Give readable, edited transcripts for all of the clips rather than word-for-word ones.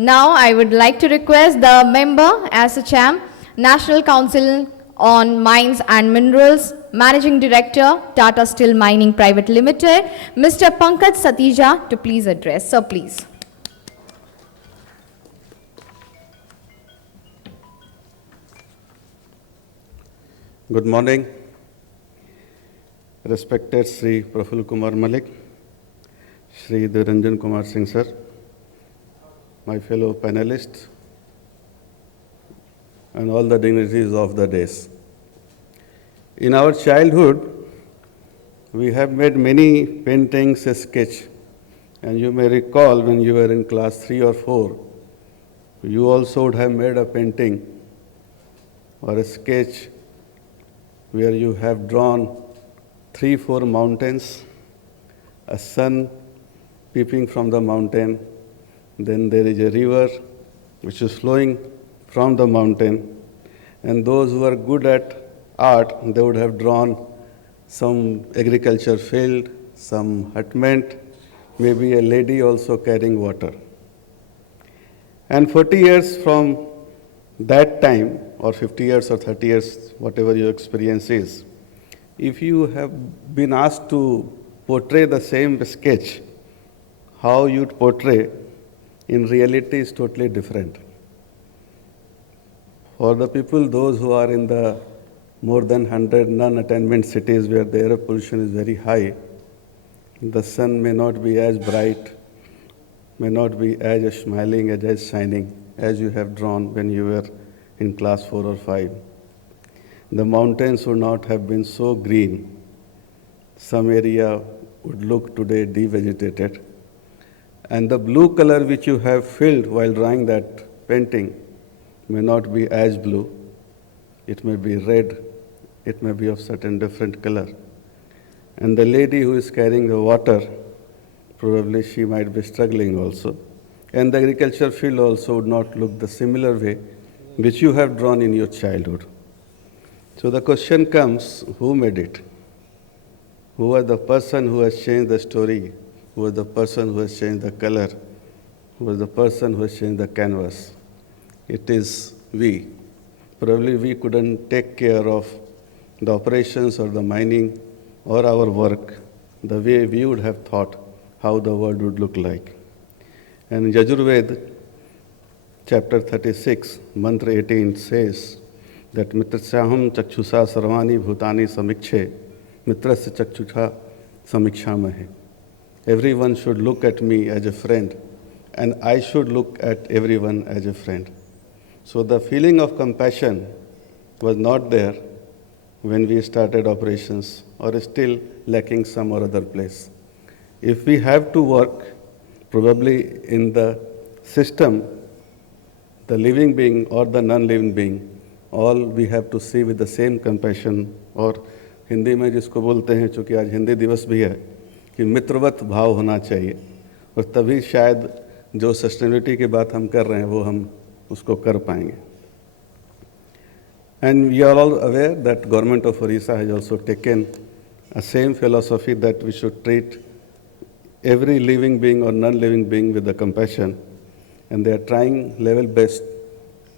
Now I would like to request the member ASSOCHAM, National Council on Mines and Minerals, Managing Director, Tata Steel Mining Private Limited, Mr. Pankaj Satija, to please address. Sir, please. Good morning, respected Sri Praful Kumar Malik, Sri Dhiranjan Kumar Singh sir, my fellow panelists, and all the dignitaries of the days. In our childhood, we have made many paintings, a sketch, and you may recall when you were in class 3 or 4, you also would have made a painting or a sketch where you have drawn 3-4 mountains, a sun peeping from the mountain, then there is a river which is flowing from the mountain, and those who are good at art, they would have drawn some agriculture field, some hutment, maybe a lady also carrying water. And 40 years from that time, or 50 years or 30 years, whatever your experience is, if you have been asked to portray the same sketch, how you'd portray in reality is totally different. For the people, those who are in the more than 100 non-attainment cities where the air pollution is very high, the sun may not be as bright, may not be as smiling, as shining as you have drawn when you were in class 4 or 5. The mountains would not have been so green. Some area would look today devegetated. And the blue color which you have filled while drawing that painting may not be as blue. It may be red. It may be of certain different color. And the lady who is carrying the water, probably she might be struggling also. And the agriculture field also would not look the similar way which you have drawn in your childhood. So the question comes, who made it? Who was the person who has changed the story? Who was the person who has changed the color? Who was the person who has changed the canvas? It is we. Probably we couldn't take care of the operations or the mining or our work the way we would have thought how the world would look like. And in Yajurved, chapter 36, mantra 18 says that mitrasyaham chakshusha sarvani bhutani samikshe mitrasya chakshusha samikshamahe. Everyone should look at me as a friend, and I should look at everyone as a friend. So the feeling of compassion was not there when we started operations, or is still lacking some or other place. If we have to work, probably in the system, the living being or the non-living being, all we have to see with the same compassion, और हिंदी में जिसको बोलते हैं, चूँकि आज हिंदी दिवस भी है, कि मित्रवत भाव होना चाहिए, और तभी शायद जो सस्टेनेबिलिटी की बात हम कर रहे हैं वो हम उसको कर पाएंगे. And we are all aware that government of Odisha has also taken a same philosophy that we should treat every living being or non-living being with the compassion, and they are trying level best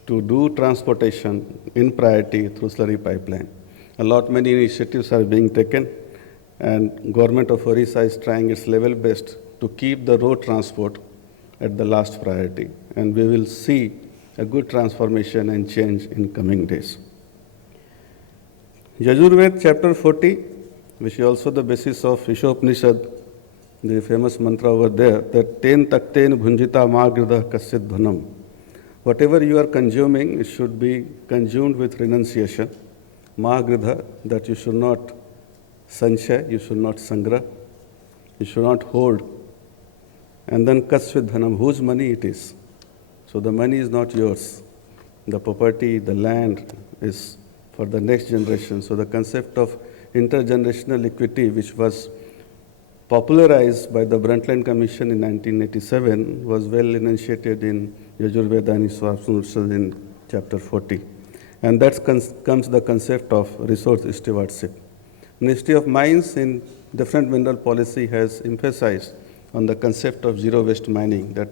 to do transportation in priority through slurry pipeline. A lot many initiatives are being taken, and government of Odisha is trying its level best to keep the road transport at the last priority, and we will see a good transformation and change in coming days. Yajurved chapter 40, which is also the basis of Ishopanishad, the famous mantra over there, that ten takten bhunjita magridha kasyat dhanam. Whatever you are consuming, it should be consumed with renunciation. Magridha, that you should not sanchay, you should not sangra, you should not hold. And then kasyat dhanam, whose money it is. So the money is not yours. The property, the land is for the next generation. So the concept of intergenerational equity, which was popularized by the Brundtland Commission in 1987, was well enunciated in Yajurveda and Ishopanishad in chapter 40. And that comes the concept of resource stewardship. Ministry of Mines in different mineral policy has emphasized on the concept of zero waste mining, that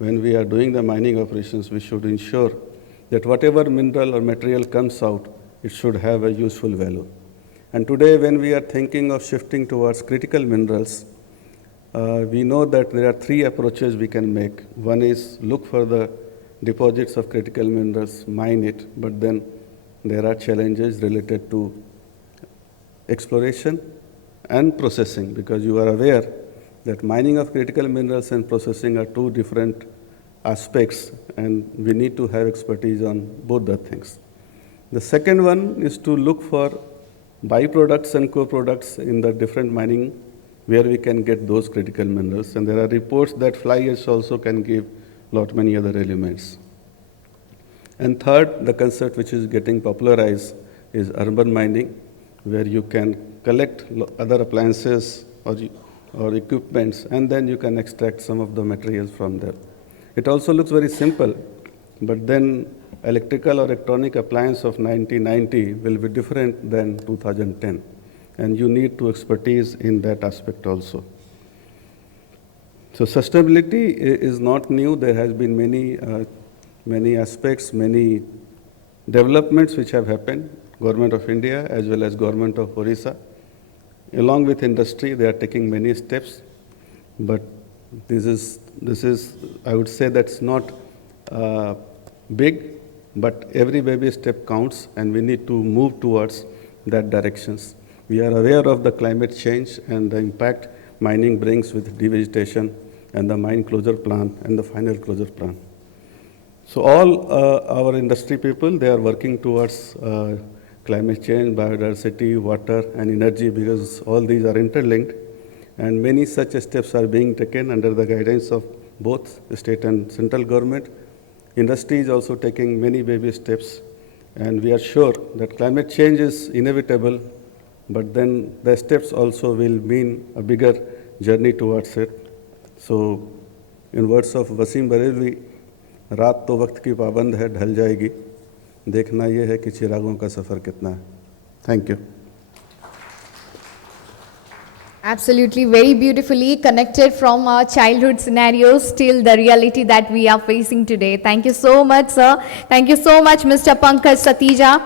when we are doing the mining operations, we should ensure that whatever mineral or material comes out, it should have a useful value. And today, when we are thinking of shifting towards critical minerals, we know that there are three approaches we can make. One is look for the deposits of critical minerals, mine it, but then there are challenges related to exploration and processing, because you are aware that mining of critical minerals and processing are two different aspects, and we need to have expertise on both the things. The second one is to look for byproducts and co-products in the different mining where we can get those critical minerals. And there are reports that fly ash also can give lot many other elements. And third, the concept which is getting popularized is urban mining, where you can collect other appliances or equipments, and then you can extract some of the materials from there. It also looks very simple, but then electrical or electronic appliance of 1990 will be different than 2010. And you need to expertise in that aspect also. So sustainability is not new. There has been many aspects, many developments which have happened. Government of India as well as Government of Odisha, along with industry, they are taking many steps. But this is I would say that's not big, but every baby step counts, and we need to move towards that directions. We are aware of the climate change and the impact mining brings with devegetation and the mine closure plan and the final closure plan. So all our industry people, they are working towards climate change, biodiversity, water and energy, because all these are interlinked, and many such steps are being taken under the guidance of both state and central government. Industry is also taking many baby steps, and we are sure that climate change is inevitable, but then the steps also will mean a bigger journey towards it. So in words of Wasim Barelvi, रात तो वक्त की पाबंद है, ढल जाएगी, देखना ये है कि चिरागों का सफ़र कितना है. Thank you. Absolutely, very beautifully connected from our childhood scenarios till the reality that we are facing today. Thank you so much, sir. Thank you so much, Mr. Pankaj Satija.